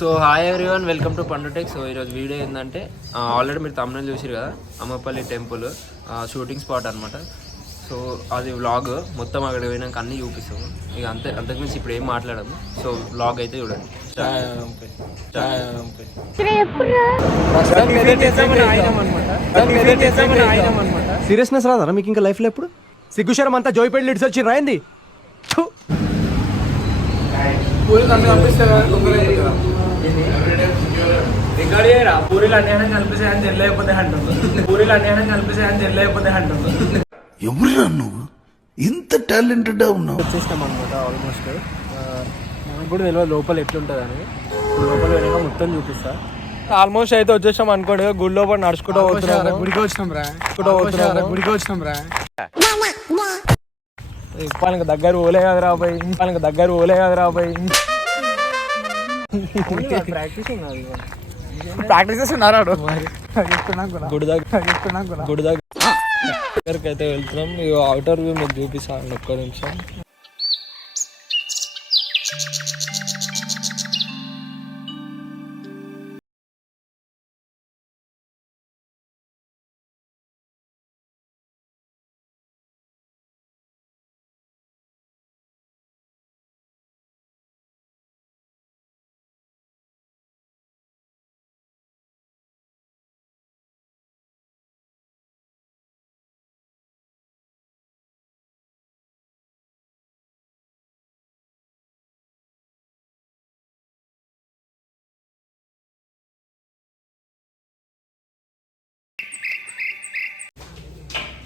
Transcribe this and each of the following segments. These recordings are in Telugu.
So hi everyone, welcome to Pandu Tech. So ఈరోజు వీడియో ఏంటంటే ఆల్రెడీ మీరు తమిళ చూసారు కదా, అమ్మపల్లి టెంపుల్ షూటింగ్ స్పాట్ అనమాట. సో అది వ్లాగ్ మొత్తం అక్కడ పోయినాక అన్నీ చూపిస్తాము. ఇక అంతకుమించి ఇప్పుడు ఏం మాట్లాడము. సో వ్లాగ్ అయితే చూడండి. సీరియస్నెస్ రాదా మీకు ఇంకా లైఫ్లో ఎప్పుడు? సిగ్గుశరం అంతా జోయిపేట లిడ్స్ వచ్చి రాయింది. పూరీలు అన్యాయం కల్పిస్తాయని తెలియకపోతే అంటుంది. పూరీలు అన్యాయం కల్పిస్తాయని తెలియకపోతే అంటుంది. ఎవరురా నువ్వు ఇంత టాలెంటెడ్ ఉన్నావు? వచ్చేసినాం అనమాట. ఆల్మోస్ట్ మనకు కూడా తెలియదు లోపల ఎట్లుంటుంది అని. లోపల వెళ్ళాక మొత్తం చూపిస్తా. ఆల్మోస్ట్ అయితే వచ్చేసాం అనుకోండి. గుడి లోపల నడుచుకుంటూ పోతున్నాం. గుడికి వచ్చినాం రా. ఇప్పానికి దగ్గర ఓలే కదా రాబోయ్. ప్రాక్టీస్ చేస్తున్నారా? గుడి దగ్గరికి అయితే వెళ్తున్నాం. ఇక అవుటర్ వ్యూ మీకు చూపిస్తాను ఒక్క నిమిషం.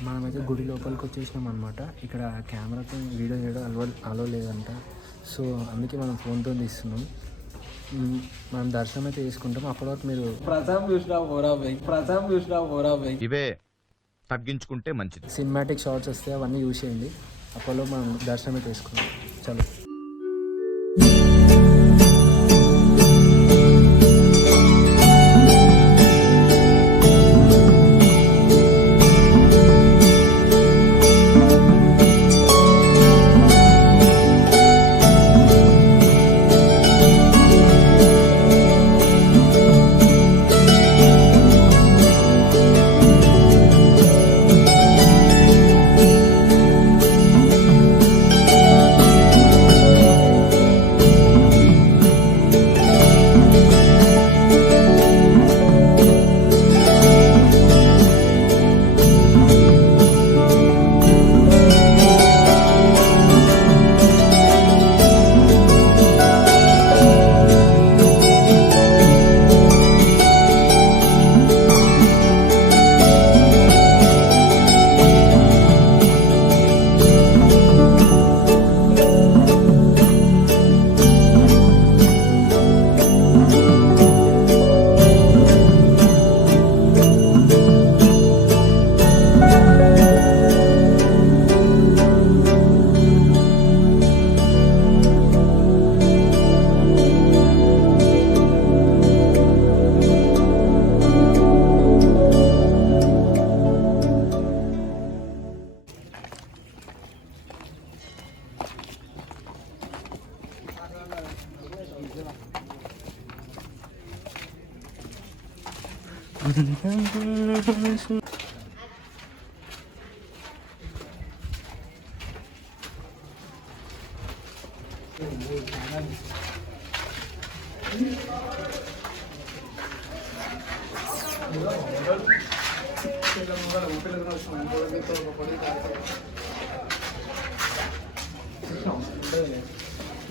మనమైతే గుడి లోపలికి వచ్చేసినాం అనమాట. ఇక్కడ కెమెరాతో వీడియో చేయడం అలో లేదంట. సో అందుకే మనం ఫోన్తో తీస్తున్నాం. మనం దర్శనం అయితే చేసుకుంటాం. అప్పటి వరకు మీరు ఇవే తగ్గించుకుంటే మంచిది. సినిమాటిక్ షార్ట్స్ వస్తే అవన్నీ యూజ్ చేయండి. అప్పట్లో మనం దర్శనం అయితే చేసుకుంటాం. చలో.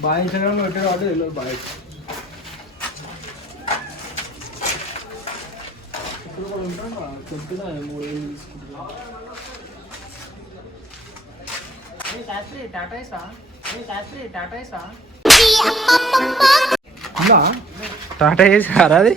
బాగా ఇన్స్టాగ్రామ్ లో పెట్టాడు ఆర్డర్ తెలియదు. బాగా ఇప్పుడు కూడా ఉంటాను చెప్తున్నా 3,000 తీసుకుంటున్నా. టాటా వేసారా? అది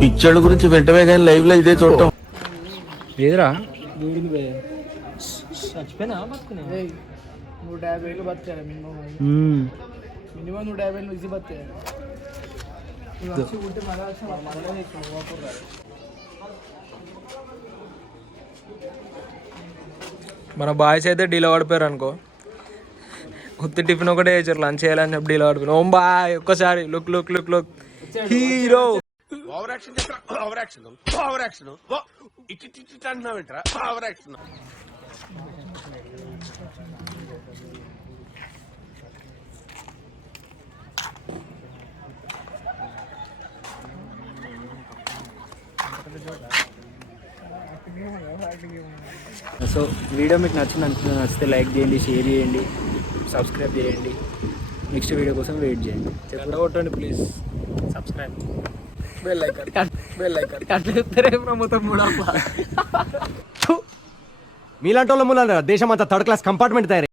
పిచ్చడు గురించి వెంటనే కానీ లైవ్ లో ఇదే చూడటం ఏదిరా చచ్చిపోయినా బతుకున్నా 150,000 బతాయి మినిమం 150,000 ఈజీ బతాయి. మన బాయ్స్ అయితే డీలో పడిపోయారు అనుకో, ఉత్తి టిఫిన్ ఒకటే చేసారు, లంచ్ చేయాలని చెప్పి డీలో పడిపోయారు. ఓం బాయ్ ఒక్కసారి look look look look hero. So video మీకు నచ్చితే లైక్ చేయండి, షేర్ చేయండి, సబ్స్క్రైబ్ చేయండి. నెక్స్ట్ వీడియో కోసం వెయిట్ చేయండి. కొట్టండి ప్లీజ్, సబ్స్క్రైబ్, బెల్ ఐకాన్ అట్లా చెప్తారే మొత్తం మీలాంటి వాళ్ళ దేశం అంతా థర్డ్ క్లాస్ కంపార్ట్మెంట్ తయారు.